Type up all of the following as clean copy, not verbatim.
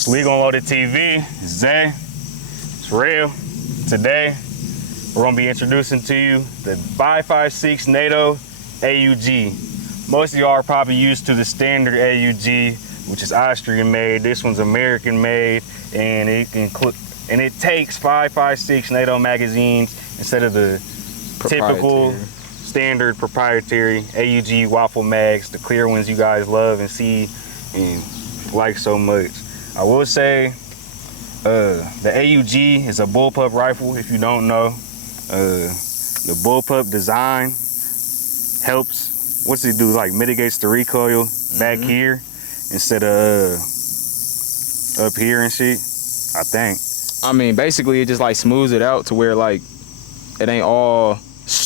It's Legal Unloaded TV. It's Zay. It's real. Today, we're gonna be introducing to you the 5.56 NATO AUG. Most of y'all are probably used to the standard AUG, which is Austrian made. This one's American made, and it takes 5.56 NATO magazines instead of the typical standard proprietary AUG waffle mags, the clear ones you guys love and see and like so much. I will say the AUG is a bullpup rifle. If you don't know, the bullpup design helps, what's it do, like mitigates the recoil back here instead of up here and shit, I think. I mean, basically it just like smooths it out to where like it ain't all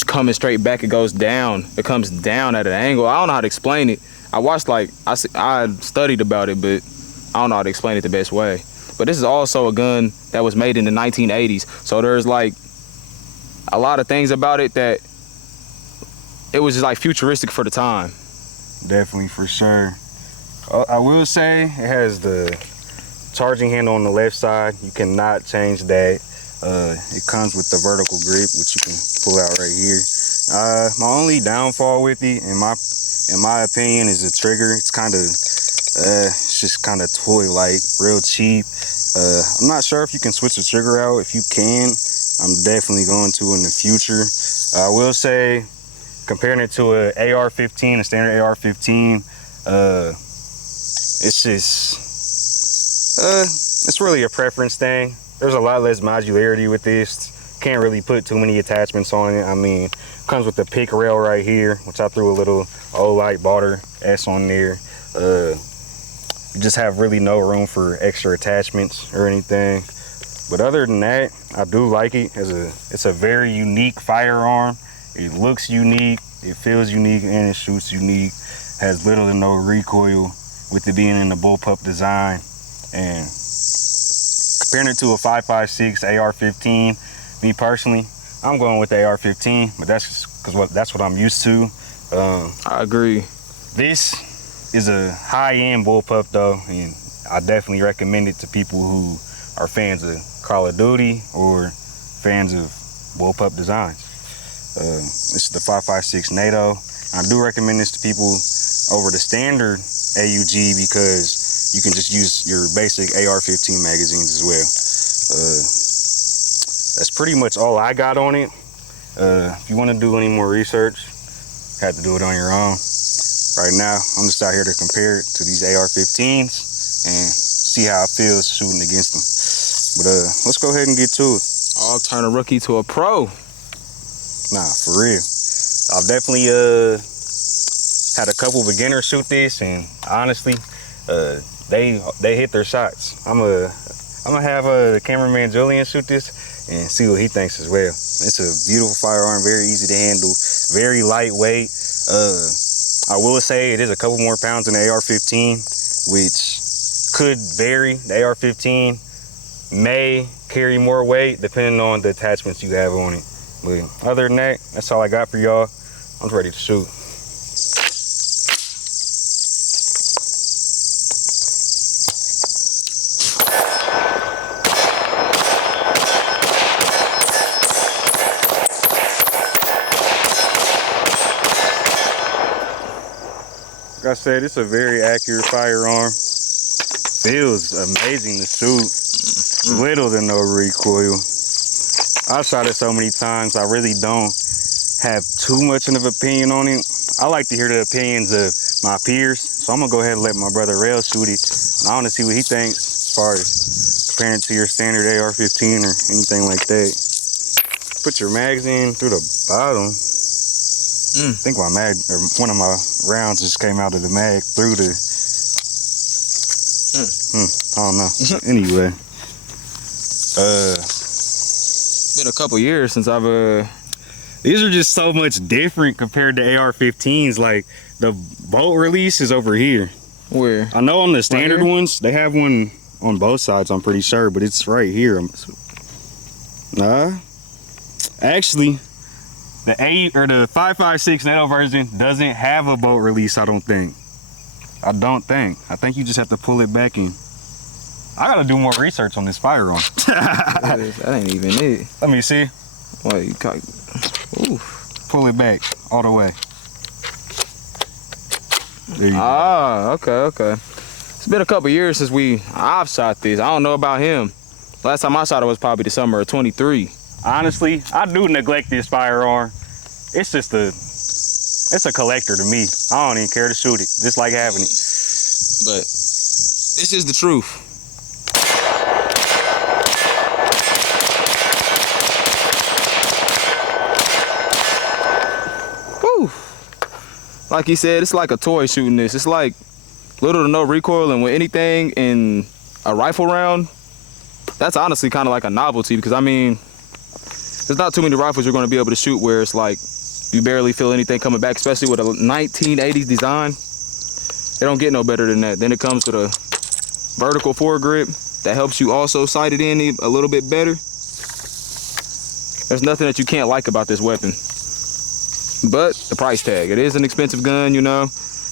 coming straight back. It goes down. It comes down at an angle. I don't know how to explain it. I watched, like, I studied about it, but I don't know how to explain it the best way. But this is also a gun that was made in the 1980s. So there's like a lot of things about it that it was just like futuristic for the time. Definitely, for sure. I will say it has the charging handle on the left side. You cannot change that. It comes with the vertical grip, which you can pull out right here. My only downfall with it, in my opinion, is the trigger. It's kind of, it's just kind of toy-like, real cheap. I'm not sure if you can switch the trigger out. If you can, I'm definitely going to in the future. I will say, comparing it to a AR15, a standard AR15, it's just, it's really a preference thing. There's a lot less modularity with this. Can't really put too many attachments on it. I mean, comes with the pick rail right here, which I threw a little old light barter S on there. You just have really no room for extra attachments or anything. But other than that, I do like it. It's a very unique firearm. It looks unique, it feels unique, and it shoots unique. Has little to no recoil with it being in the bullpup design. And comparing it to a 5.56 AR15, me personally, I'm going with the AR15, but that's just because that's what I'm used to. I agree. This is a high-end bullpup though, and I definitely recommend it to people who are fans of Call of Duty or fans of bullpup designs. This is the 5.56 NATO. I do recommend this to people over the standard AUG because you can just use your basic AR15 magazines as well. That's pretty much all I got on it. If you want to do any more research, you have to do it on your own. Right now, I'm just out here to compare it to these AR15s and see how it feels shooting against them. But let's go ahead and get to it. I'll turn a rookie to a pro. Nah, for real. I've definitely had a couple beginners shoot this, and honestly, they hit their shots. I'm gonna have the cameraman Julian shoot this and see what he thinks as well. It's a beautiful firearm, very easy to handle, very lightweight. I will say it is a couple more pounds than the AR-15, which could vary. The AR-15 may carry more weight depending on the attachments you have on it. But other than that, that's all I got for y'all. I'm ready to shoot. Like I said, it's a very accurate firearm. Feels amazing to shoot. Little to no recoil. I've shot it so many times, I really don't have too much of an opinion on it. I like to hear the opinions of my peers, so I'm gonna go ahead and let my brother Rail shoot it. And I wanna see what he thinks as far as comparing it to your standard AR-15 or anything like that. Put your mags in through the bottom. I think my mag, or one of my rounds just came out of the mag through the, I don't know. Anyway. Been a couple years since I've These are just so much different compared to AR-15s. Like the bolt release is over here. Where? I know on the standard ones, they have one on both sides, I'm pretty sure, but it's right here. Nah. Actually, the 5.56 NATO version doesn't have a bolt release, I don't think. I think you just have to pull it back in. I gotta do more research on this firearm. That ain't even it. Let me see. Wait, you got... Ooh. Pull it back all the way. There you go. Okay. It's been a couple years since I've shot this. I don't know about him. Last time I shot it was probably the summer of 23. Honestly, I do neglect this firearm. It's just it's a collector to me. I don't even care to shoot it, just like having it. But this is the truth. Woo! Like he said, it's like a toy shooting this. It's like little to no recoil, and with anything in a rifle round, that's honestly kind of like a novelty, because I mean, there's not too many rifles you're going to be able to shoot where it's like you barely feel anything coming back, especially with a 1980s design. It don't get no better than that. Then it comes with a vertical foregrip that helps you also sight it in a little bit better. There's nothing that you can't like about this weapon. But the price tag, it is an expensive gun, you know.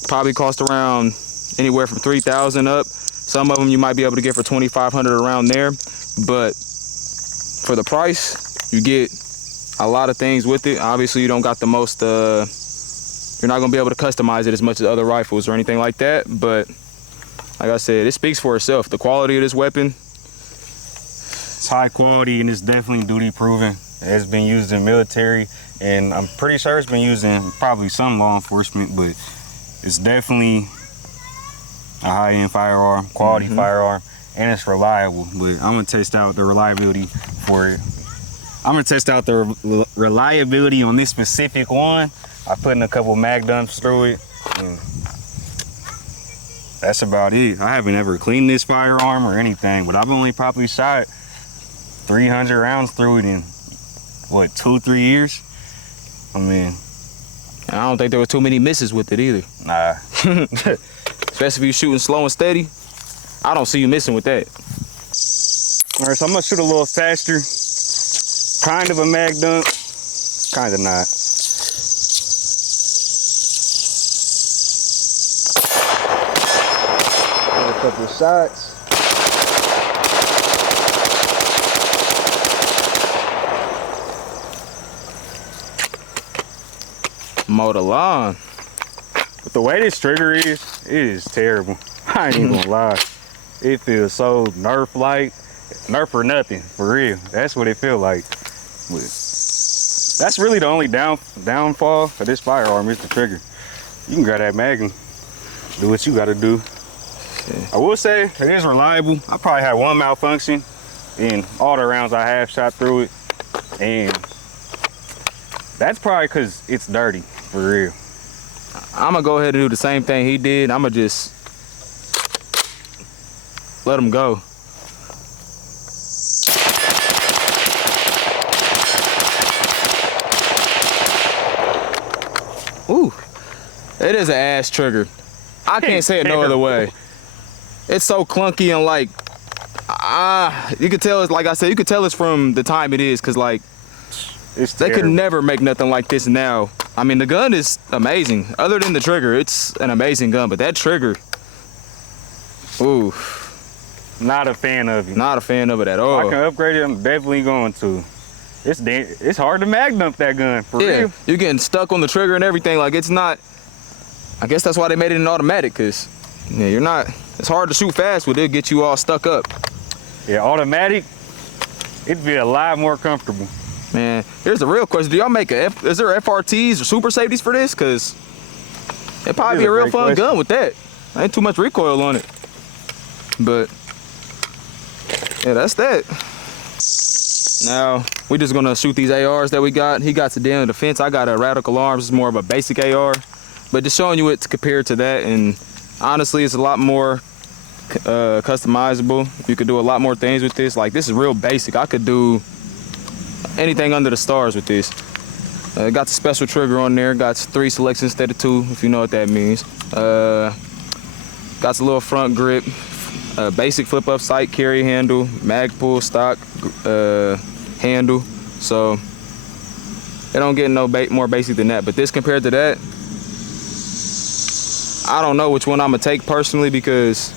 Probably cost around anywhere from $3,000 up. Some of them you might be able to get for $2,500 around there. But for the price, you get a lot of things with it. Obviously, you don't got the most, you're not gonna be able to customize it as much as other rifles or anything like that. But like I said, it speaks for itself. The quality of this weapon, it's high quality, and it's definitely duty proven. It's been used in military, and I'm pretty sure it's been used in probably some law enforcement, but it's definitely a high-end firearm, quality firearm, and it's reliable. But I'm gonna test out the reliability for it. I'm gonna test out the reliability on this specific one. I put in a couple mag dumps through it, and that's about it. I haven't ever cleaned this firearm or anything, but I've only probably shot 300 rounds through it in, what, 2-3 years? I mean, I don't think there were too many misses with it either. Nah. Especially if you're shooting slow and steady, I don't see you missing with that. All right, so I'm gonna shoot a little faster. Kind of a mag dump, kind of not. Got a couple of shots. Mow the lawn. But the way this trigger is, it is terrible. I ain't even gonna lie. It feels so Nerf-like. Nerf or nothing, for real. That's what it feels like. But that's really the only downfall for this firearm is the trigger. You can grab that mag and do what you gotta do. Yeah. I will say it is reliable. I probably had one malfunction in all the rounds I have shot through it. And that's probably because it's dirty, for real. I'm gonna go ahead and do the same thing he did. I'm gonna just let him go. Ooh, it is an ass trigger. I can't say it no other way. It's so clunky and like, you could tell it's, like I said, you could tell it's from the time it is, cause like, they could never make nothing like this now. I mean, the gun is amazing. Other than the trigger, it's an amazing gun, but that trigger, ooh. Not a fan of it. Not a fan of it at all. If I can upgrade it, I'm definitely going to. It's hard to mag dump that gun, for real. You're getting stuck on the trigger and everything. Like, it's not, I guess that's why they made it an automatic, because yeah, you're not, it's hard to shoot fast with it. It'll get you all stuck up. Yeah, automatic, it'd be a lot more comfortable. Man, here's the real question. Do y'all make is there FRTs or super safeties for this? Because it'd probably be a real fun gun with that. Ain't too much recoil on it. But yeah, that's that. Now, we just gonna shoot these ARs that we got. He got Sedan Defense. I got a Radical Arms. It's more of a basic AR. But just showing you it compared to that, and honestly, it's a lot more customizable. You could do a lot more things with this. Like, this is real basic. I could do anything under the stars with this. Got the special trigger on there. Got 3 selections instead of 2, if you know what that means. Got a little front grip. Basic flip up sight, carry handle, mag pull, stock handle. So it don't get no more basic than that. But this compared to that, I don't know which one I'm gonna take personally, because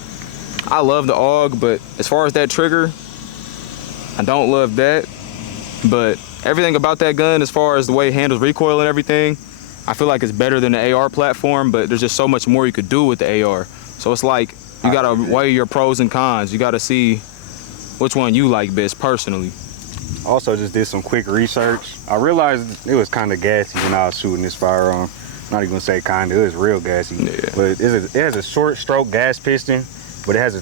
I love the AUG, but as far as that trigger, I don't love that. But everything about that gun, as far as the way it handles recoil and everything, I feel like it's better than the AR platform, but there's just so much more you could do with the AR. So it's like, you gotta weigh your pros and cons. You gotta see which one you like best personally. Also just did some quick research. I realized it was kind of gassy when I was shooting this firearm. Not even gonna say kind of, it was real gassy. Yeah. But it has a short stroke gas piston, but it has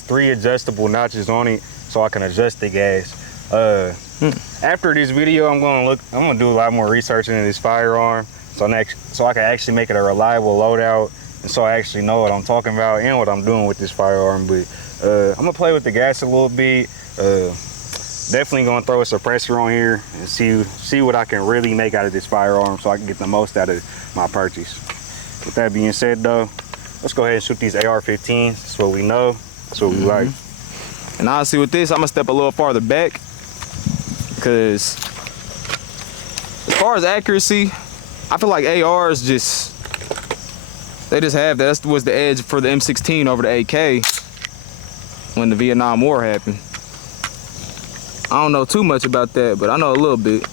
three adjustable notches on it, so I can adjust the gas. After this video, I'm gonna do a lot more research into this firearm, so I can actually make it a reliable loadout, and so I actually know what I'm talking about and what I'm doing with this firearm. But I'm gonna play with the gas a little bit. Definitely gonna throw a suppressor on here and see what I can really make out of this firearm, so I can get the most out of my purchase. With that being said, though, let's go ahead and shoot these AR-15s. That's what we know. That's what we like. And honestly, with this, I'm gonna step a little farther back, because as far as accuracy, I feel like ARs they just have that. That was the edge for the M16 over the AK when the Vietnam War happened. I don't know too much about that, but I know a little bit.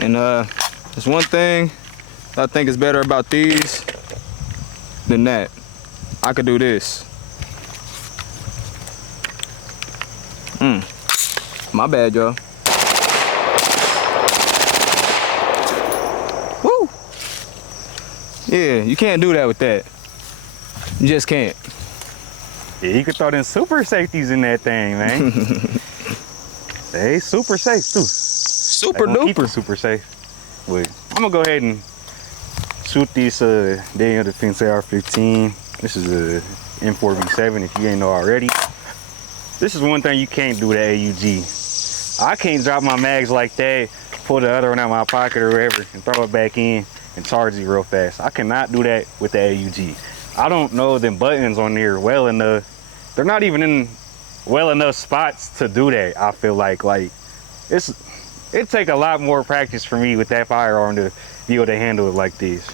And there's one thing I think is better about these than that. I could do this. My bad, y'all. Woo! Yeah, you can't do that with that. You just can't. Yeah, you could throw them super safeties in that thing, man. They super safe too. Super Keep it duper. super safe. Wait, I'm gonna go ahead and shoot these Steyr Defense AR-15. This is a M4V7 if you ain't know already. This is one thing you can't do with the AUG. I can't drop my mags like that, pull the other one out of my pocket or whatever, and throw it back in and charge it real fast. I cannot do that with the AUG. I don't know them buttons on there well enough. They're not even in well enough spots to do that. I feel like it take a lot more practice for me with that firearm to be able to handle it like this.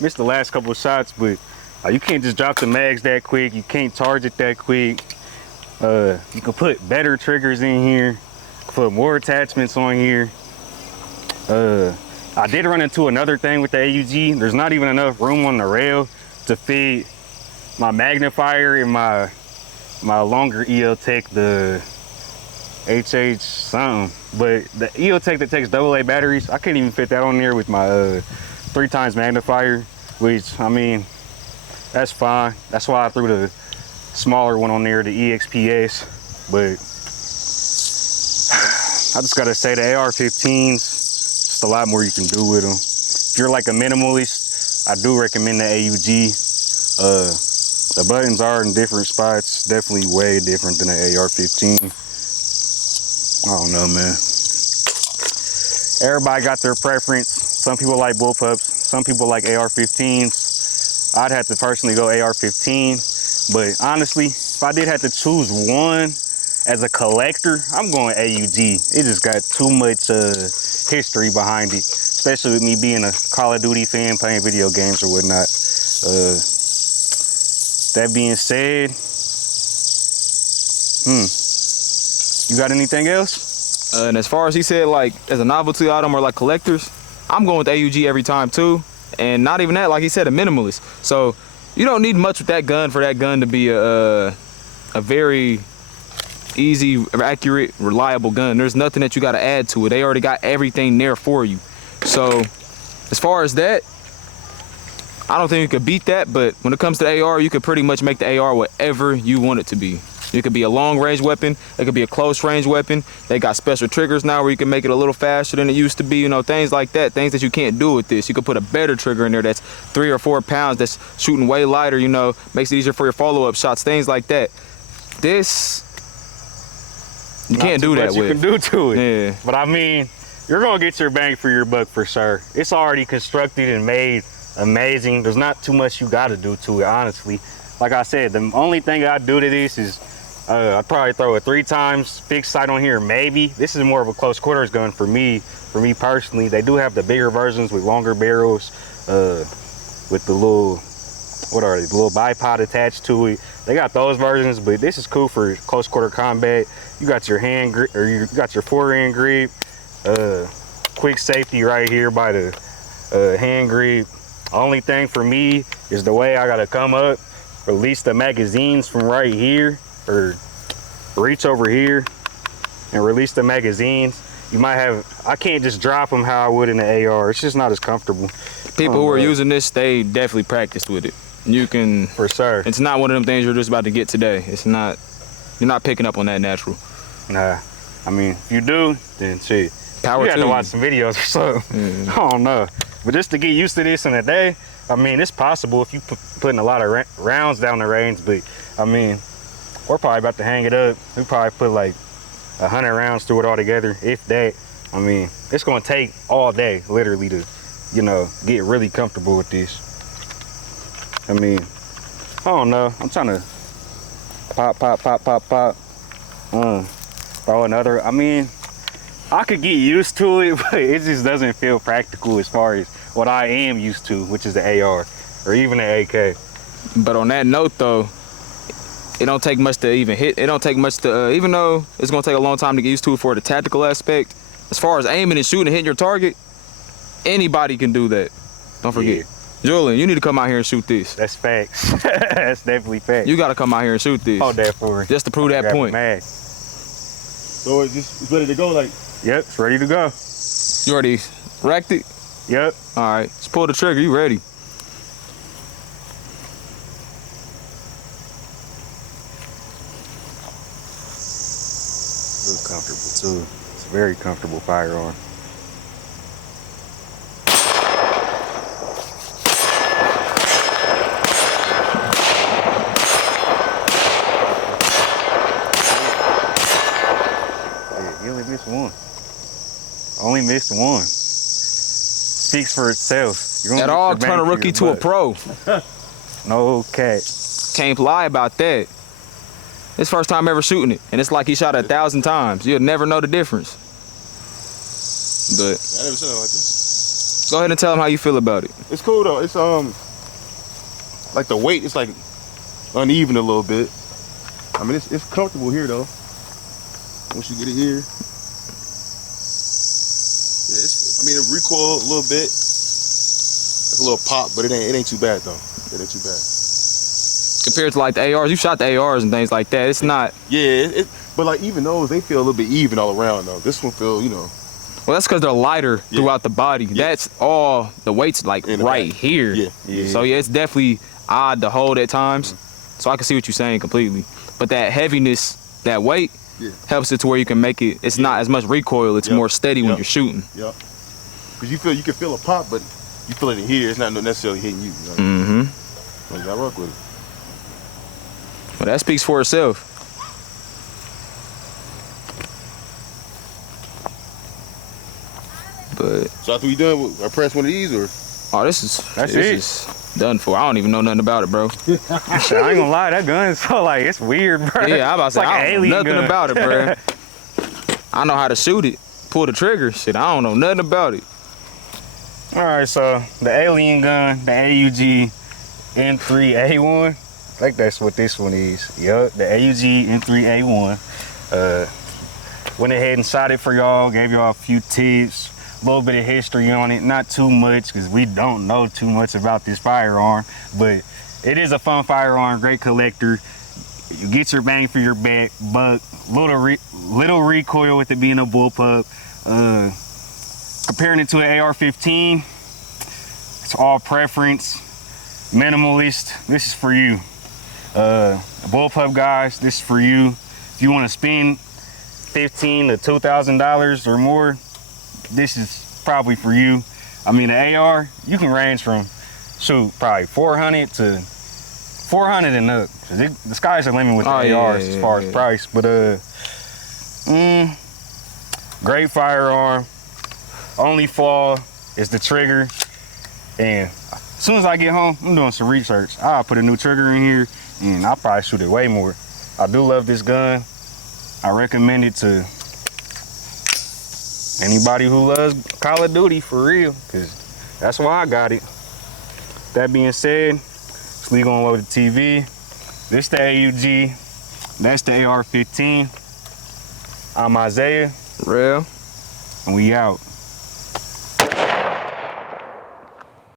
Missed the last couple of shots, but you can't just drop the mags that quick. You can't charge it that quick. You can put better triggers in here, put more attachments on here. I did run into another thing with the AUG. There's not even enough room on the rail to fit my magnifier and my longer EOTech, the HH something. But the EOTech that takes AA batteries, I can't even fit that on there with my 3x magnifier, which, I mean, that's fine. That's why I threw the smaller one on there, the EXPS. But I just gotta say, the AR-15s, just a lot more you can do with them. If you're like a minimalist, I do recommend the AUG. The buttons are in different spots, definitely way different than the AR-15. I don't know, man. Everybody got their preference. Some people like bullpups, some people like AR-15s. I'd have to personally go AR-15, but honestly, if I did have to choose one as a collector, I'm going AUG. It just got too much history behind it, especially with me being a Call of Duty fan, playing video games or whatnot. That being said, you got anything else? And as far as he said, like, as a novelty item or like collectors, I'm going with AUG every time too. And not even that, like he said, a minimalist. So you don't need much with that gun for that gun to be a very easy, accurate, reliable gun. There's nothing that you got to add to it. They already got everything there for you. So as far as that, I don't think you could beat that, but when it comes to the AR, you could pretty much make the AR whatever you want it to be. It could be a long range weapon, it could be a close range weapon. They got special triggers now where you can make it a little faster than it used to be, you know, things like that, things that you can't do with this. You could put a better trigger in there that's 3 or 4 pounds, that's shooting way lighter, you know, makes it easier for your follow-up shots, things like that. This, you can't do that with. You can do to it. Yeah. But I mean, you're gonna get your bang for your buck for sure. It's already constructed and made amazing. There's not too much you gotta do to it, honestly. Like I said, the only thing I do to this is I'd probably throw it 3 times, fixed sight on here, maybe. This is more of a close quarters gun for me personally. They do have the bigger versions with longer barrels, with the little, what are they, the little bipod attached to it. They got those versions, but this is cool for close quarter combat. You got your hand grip, or you got your forehand grip, quick safety right here by the hand grip. Only thing for me is the way I gotta come up, release the magazines from right here, or reach over here and release the magazines. You might have, I can't just drop them how I would in the AR. It's just not as comfortable. People who are using this, they definitely practiced with it. You can, for sure. It's not one of them things you're just about to get today. It's not, you're not picking up on that natural. Nah, I mean, if you do, then shit. Power you have to to watch some videos or something. I don't know. But just to get used to this in a day, I mean, it's possible if you putting a lot of rounds down the range, but I mean, we're probably about to hang it up. We probably put like 100 rounds through it all together, if that. I mean, it's gonna take all day, literally, to, you know, get really comfortable with this. I mean, I don't know. I'm trying to pop. Throw another. I mean, I could get used to it, but it just doesn't feel practical as far as what I am used to, which is the AR or even the AK. But on that note, though, it don't take much to even hit. It don't take much to, even though it's gonna take a long time to get used to it for the tactical aspect. As far as aiming and shooting and hitting your target, anybody can do that. Don't forget. Yeah. Julian, you need to come out here and shoot this. That's facts. That's definitely facts. You gotta come out here and shoot this. Oh, definitely. Just to prove that point. So it's ready to go, like? Yep, it's ready to go. You already racked it? Yep. All right, let's pull the trigger. You ready? Real comfortable too. It's a very comfortable firearm. Yeah, you only missed one. Only missed one. Speaks for itself. That all turn a rookie to a pro. No cat. Can't lie about that. It's first time ever shooting it, and it's like he shot it 1,000 times. You'll never know the difference. But I never seen it like this. Go ahead and tell him how you feel about it. It's cool though. It's like the weight, it's like uneven a little bit. I mean, it's comfortable here though. Once you get it here, yeah, I mean, it recoil a little bit. It's a little pop, but it ain't too bad though. It ain't too bad. Compared to like the ARs, you shot the ARs and things like that. It's not. Yeah, but like even those, they feel a little bit even all around though. This one feel, you know. Well, that's because they're lighter throughout the body. Yeah. That's all the weight's like right here. Yeah. So yeah, it's definitely odd to hold at times. So I can see what you're saying completely. But that heaviness, that weight, helps it to where you can make it. It's not as much recoil. It's more steady when you're shooting. Yep. Because you can feel a pop, but you feel it in here. It's not necessarily hitting you. You know? Mm-hmm. Like, I rock with it. Well, that speaks for itself. But so after we done, I press one of these, or? Oh, this is done for. I don't even know nothing about it, bro. I ain't gonna lie, that gun is so like, it's weird, bro. Yeah, I'm about to say, like I don't know nothing gun. about it, bro. I know how to shoot it, pull the trigger. Shit, I don't know nothing about it. All right, so the alien gun, the AUG N3A1. I think that's what this one is. Yup, the AUG N3A1. Went ahead and shot it for y'all, gave y'all a few tips, a little bit of history on it. Not too much, because we don't know too much about this firearm, but it is a fun firearm, great collector. You get your bang for your buck. Little recoil with it being a bullpup. Comparing it to an AR15, it's all preference. Minimalist, this is for you. Bullpup guys, this is for you. If you want to spend $1,500 to $2,000 or more, this is probably for you. I mean, the AR, you can range from, shoot, probably 400 to 400 and up. The sky's the limit with the ARs as far as price. But great firearm. Only flaw is the trigger. And as soon as I get home, I'm doing some research. I'll put a new trigger in here and I'll probably shoot it way more. I do love this gun. I recommend it to anybody who loves Call of Duty for real, because that's why I got it. That being said, we gonna load the TV. This the AUG, that's the AR-15. I'm Isaiah. Real. And we out.